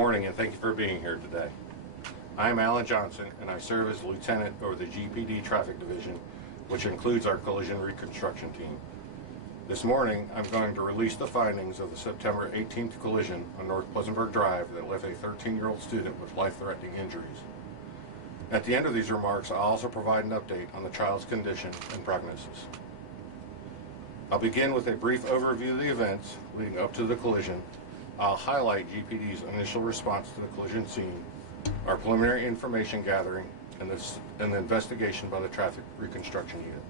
morning and thank you for being here today. I am Alan Johnson and I serve as Lieutenant over the GPD Traffic Division, which includes our collision reconstruction team. This morning I'm going to release the findings of the September 18th collision on North Pleasantburg Drive that left a 13-year-old student with life-threatening injuries. At the end of these remarks, I'll also provide an update on the child's condition and prognosis. I'll begin with a brief overview of the events leading up to the collision. I'll highlight GPD's initial response to the collision scene, our preliminary information gathering, and the investigation by the Traffic Reconstruction Unit.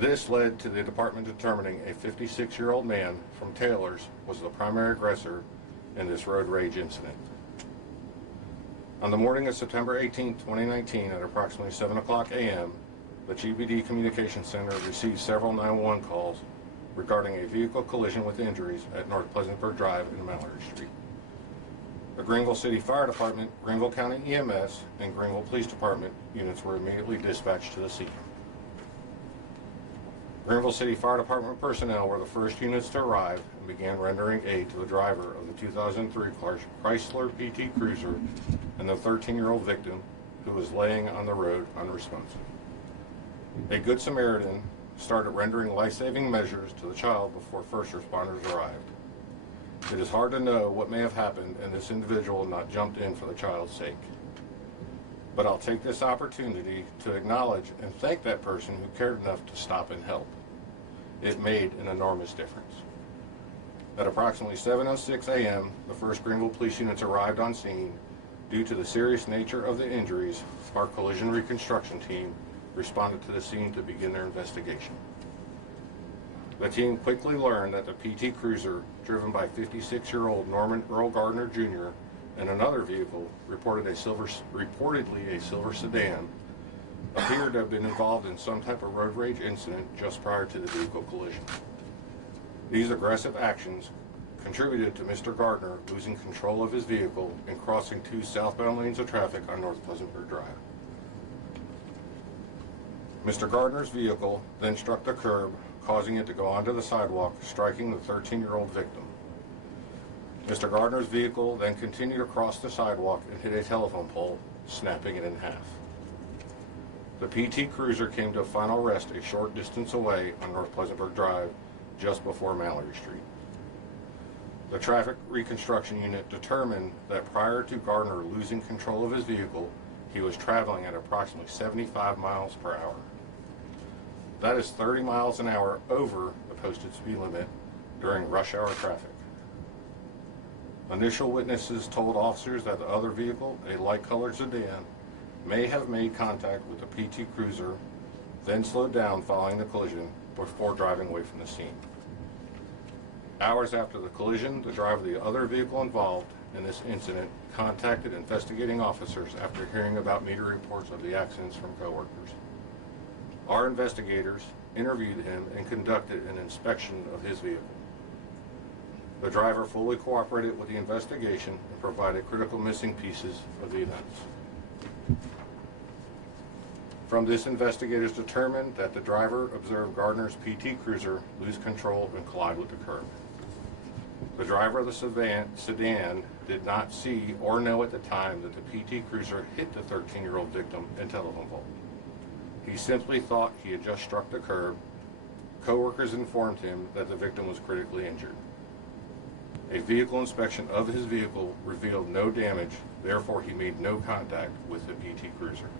This led to the department determining a 56-year-old man from Taylor's was the primary aggressor in this road rage incident. On the morning of September 18, 2019, at approximately 7 o'clock a.m., the GPD Communications Center received several 911 calls regarding a vehicle collision with injuries at North Pleasantburg Drive and Mallory Street. The Greenville City Fire Department, Greenville County EMS, and Greenville Police Department units were immediately dispatched to the scene. Greenville City Fire Department personnel were the first units to arrive and began rendering aid to the driver of the 2003 Chrysler PT Cruiser and the 13-year-old victim who was laying on the road unresponsive. A Good Samaritan started rendering life-saving measures to the child before first responders arrived. It is hard to know what may have happened and this individual not jumped in for the child's sake. But I'll take this opportunity to acknowledge and thank that person who cared enough to stop and help. It made an enormous difference. At approximately 7:06 a.m., the first Greenville Police units arrived on scene. Due to the serious nature of the injuries, our collision reconstruction team responded to the scene to begin their investigation. The team quickly learned that the PT Cruiser, driven by 56-year-old Norman Earl Gardner Jr., and another vehicle, reportedly a silver sedan, appeared to have been involved in some type of road rage incident just prior to the vehicle collision. These aggressive actions contributed to Mr. Gardner losing control of his vehicle and crossing two southbound lanes of traffic on North Pleasantburg Drive. Mr. Gardner's vehicle then struck the curb, causing it to go onto the sidewalk, striking the 13-year-old victim. Mr. Gardner's vehicle then continued across the sidewalk and hit a telephone pole, snapping it in half. The PT Cruiser came to a final rest a short distance away on North Pleasantburg Drive, just before Mallory Street. The Traffic Reconstruction Unit determined that prior to Gardner losing control of his vehicle, he was traveling at approximately 75 miles per hour. That is 30 miles an hour over the posted speed limit during rush hour traffic. Initial witnesses told officers that the other vehicle, a light-colored sedan, may have made contact with the PT Cruiser, then slowed down following the collision before driving away from the scene. Hours after the collision, the driver of the other vehicle involved in this incident contacted investigating officers after hearing about media reports of the accidents from coworkers. Our investigators interviewed him and conducted an inspection of his vehicle. The driver fully cooperated with the investigation and provided critical missing pieces of the events. From this, investigators determined that the driver observed Gardner's PT Cruiser lose control and collide with the curb. The driver of the sedan did not see or know at the time that the PT Cruiser hit the 13-year-old victim and telephone pole. He simply thought he had just struck the curb. Coworkers informed him that the victim was critically injured. A vehicle inspection of his vehicle revealed no damage, therefore he made no contact with the PT Cruiser.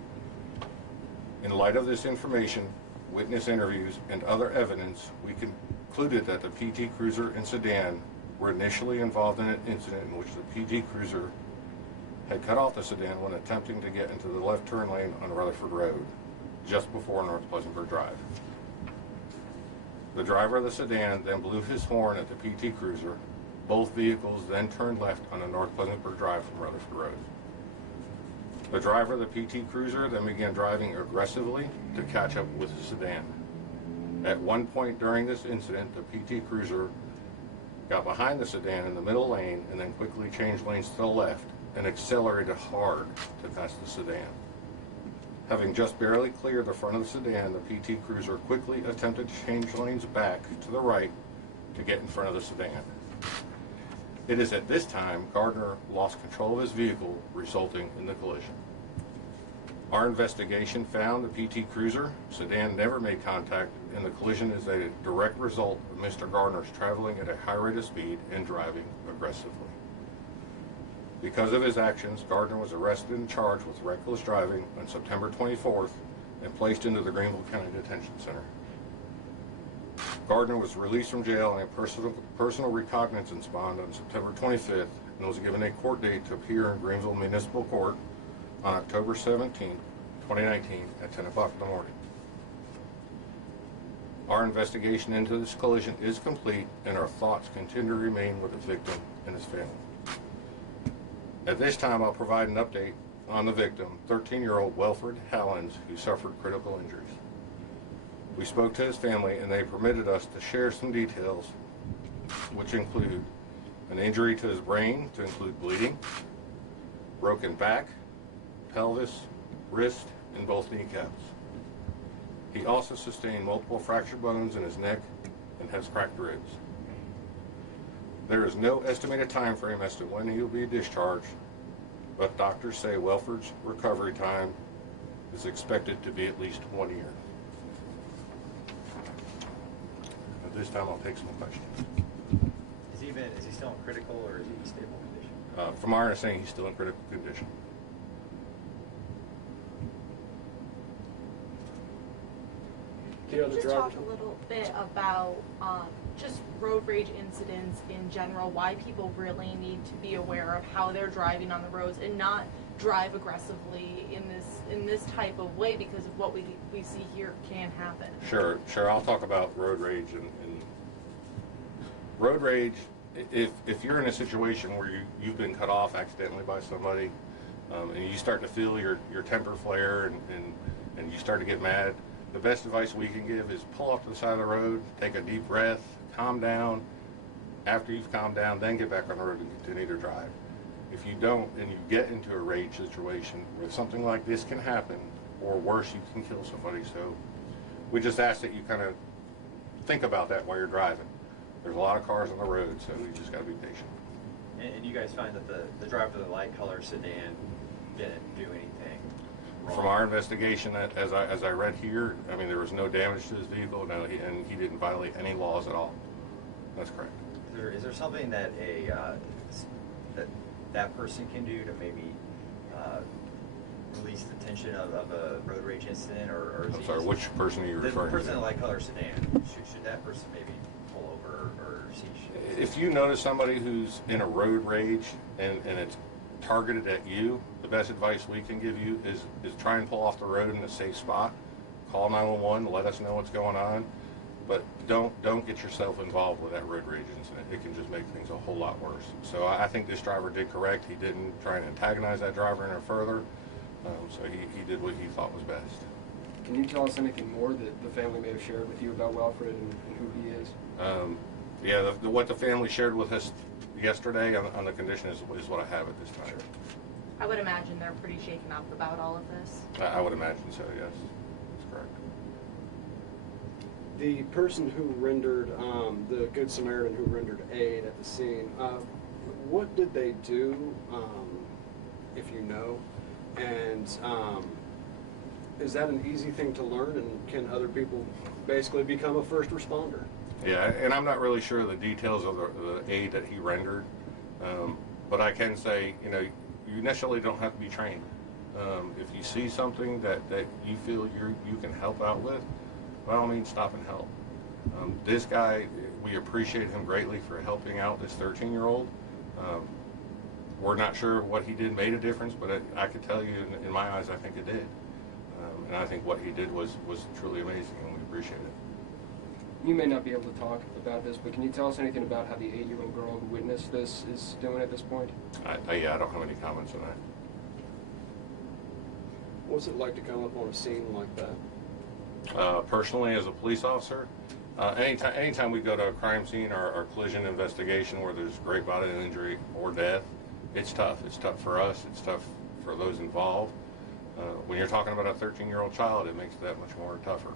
In light of this information, witness interviews, and other evidence, we concluded that the PT Cruiser and sedan were initially involved in an incident in which the PT Cruiser had cut off the sedan when attempting to get into the left turn lane on Rutherford Road, just before North Pleasantburg Drive. The driver of the sedan then blew his horn at the PT Cruiser. Both vehicles then turned left on the North Pleasantburg Drive from Rutherford Road. The driver of the PT Cruiser then began driving aggressively to catch up with the sedan. At one point during this incident, the PT Cruiser got behind the sedan in the middle lane and then quickly changed lanes to the left and accelerated hard to pass the sedan. Having just barely cleared the front of the sedan, the PT Cruiser quickly attempted to change lanes back to the right to get in front of the sedan. It is at this time Gardner lost control of his vehicle, resulting in the collision. Our investigation found the PT Cruiser sedan never made contact, and the collision is a direct result of Mr. Gardner's traveling at a high rate of speed and driving aggressively. Because of his actions, Gardner was arrested and charged with reckless driving on September 24th and placed into the Greenville County Detention Center. Gardner was released from jail on a personal recognizance bond on September 25th and was given a court date to appear in Greenville Municipal Court on October 17, 2019 at 10 o'clock in the morning. Our investigation into this collision is complete, and our thoughts continue to remain with the victim and his family. At this time, I'll provide an update on the victim, 13-year-old Wilfred Hallens, who suffered critical injuries. We spoke to his family, and they permitted us to share some details, which include an injury to his brain to include bleeding, broken back, pelvis, wrist, and both kneecaps. He also sustained multiple fractured bones in his neck and has cracked ribs. There is no estimated time frame as to when he will be discharged, but doctors say Wilfred's recovery time is expected to be at least 1 year. At this time, I'll take some questions. Is he still in critical or is he in stable condition? From our understanding, he's still in critical condition. Can you just talk a little bit about just road rage incidents in general, why people really need to be aware of how they're driving on the roads and not drive aggressively in this type of way, because of what we see here can happen? Sure. I'll talk about road rage and road rage. If you're in a situation where you've been cut off accidentally by somebody, and you start to feel your temper flare and you start to get mad, the best advice we can give is pull off to the side of the road, take a deep breath, calm down. After you've calmed down, then get back on the road and continue to drive. If you don't, and you get into a rage situation where something like this can happen, or worse, you can kill somebody. So we just ask that you kind of think about that while you're driving. There's a lot of cars on the road, so we just got to be patient. And you guys find that the driver of the light color sedan didn't do anything wrong? From our investigation, as I read here, I mean, there was no damage to his vehicle, and he didn't violate any laws at all. That's correct. Is there something that that person can do to maybe release the tension of a road rage incident, or is I'm sorry, which person are you referring to? The person in the light color sedan. Should that person maybe pull over or see? If you notice somebody who's in a road rage and it's targeted at you, the best advice we can give you is try and pull off the road in a safe spot. Call 911, let us know what's going on, but don't get yourself involved with that road rage incident. It can just make things a whole lot worse. So I think this driver did correct. He didn't try and antagonize that driver any further, so he did what he thought was best. Can you tell us anything more that the family may have shared with you about Wilfred and who he is? Yeah, what the family shared with us yesterday on the condition is what I have at this time. Sure. I would imagine they're pretty shaken up about all of this. I would imagine so, yes. That's correct. The person who rendered, the Good Samaritan who rendered aid at the scene, what did they do, if you know? And is that an easy thing to learn, and can other people basically become a first responder? Yeah, and I'm not really sure of the details of the aid that he rendered, but I can say, you initially don't have to be trained. If you see something that you feel you can help out with, by all means, stop and help. This guy, we appreciate him greatly for helping out this 13-year-old. We're not sure what he did made a difference, but I could tell you, in my eyes, I think it did. And I think what he did was truly amazing, and we appreciate it. You may not be able to talk about this, but can you tell us anything about how the 8-year-old girl who witnessed this is doing at this point? Yeah, I don't have any comments on that. What's it like to come up on a scene like that? Personally, as a police officer, anytime we go to a crime scene or collision investigation where there's great bodily injury or death, it's tough. It's tough for us. It's tough for those involved. When you're talking about a 13-year-old child, it makes it that much more tougher.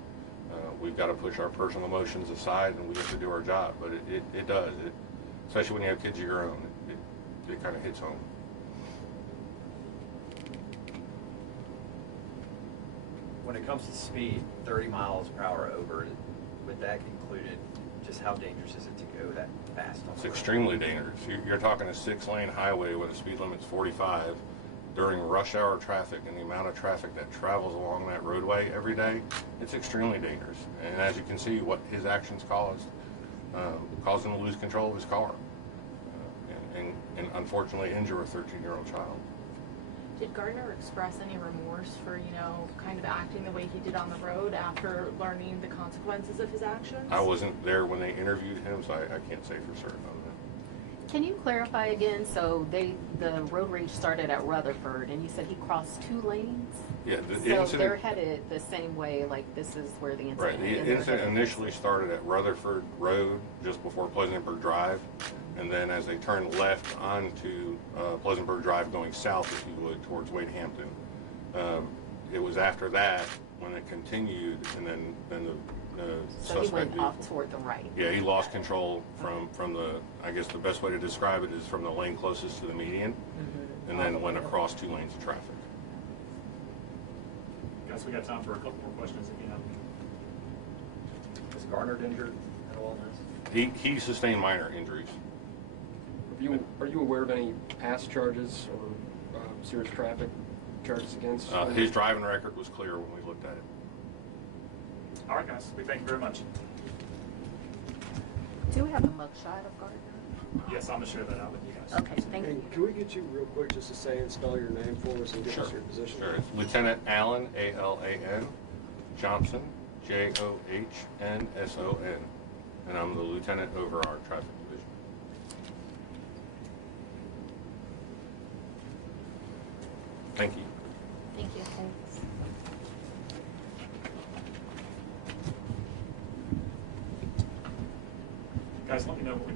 We've got to push our personal emotions aside, and we have to do our job. But it does. Especially when you have kids of your own, it kind of hits home. When it comes to speed, 30 miles per hour over, with that included, just how dangerous is it to go that fast on It's the road? extremely dangerous. You're talking a 6-lane highway where the speed limit's 45 during rush hour traffic, and the amount of traffic that travels along that roadway every day, it's extremely dangerous. And as you can see, what his actions caused him to lose control of his car and unfortunately injure a 13-year-old child. Did Gardner express any remorse for, kind of acting the way he did on the road after learning the consequences of his actions? I wasn't there when they interviewed him, so I can't say for certain on that. Can you clarify again? So the road rage started at Rutherford, and you said he crossed 2 lanes? Yeah, the So incident... they're headed the same way, like this is where the incident Right, the is. incident initially started at Rutherford Road, just before Pleasantburg Drive, and then as they turned left onto Pleasantburg Drive going south, if you would, towards Wade Hampton. It was after that when it continued, and then the So he suspect went vehicle. off toward the right. Yeah, he lost control from the, I guess the best way to describe it is from the lane closest to the median, and then went across 2 lanes of traffic. Guys, we got time for a couple more questions again. Was Garner injured at all in this? He sustained minor injuries. Are you aware of any past charges or serious traffic charges against him? His driving record was clear when we looked at it. All right, guys, we thank you very much. Do we have a mugshot of Gardner? Yes, I'm going to share that out with you guys. Okay, thank you. And can we get you real quick just to say and spell your name for us and give us your position? Sure. It's Lieutenant Allen, A-L-A-N, Johnson, J-O-H-N-S-O-N, and I'm the lieutenant over our traffic division. Thank you. Thank you. Thanks. Guys, let me know what we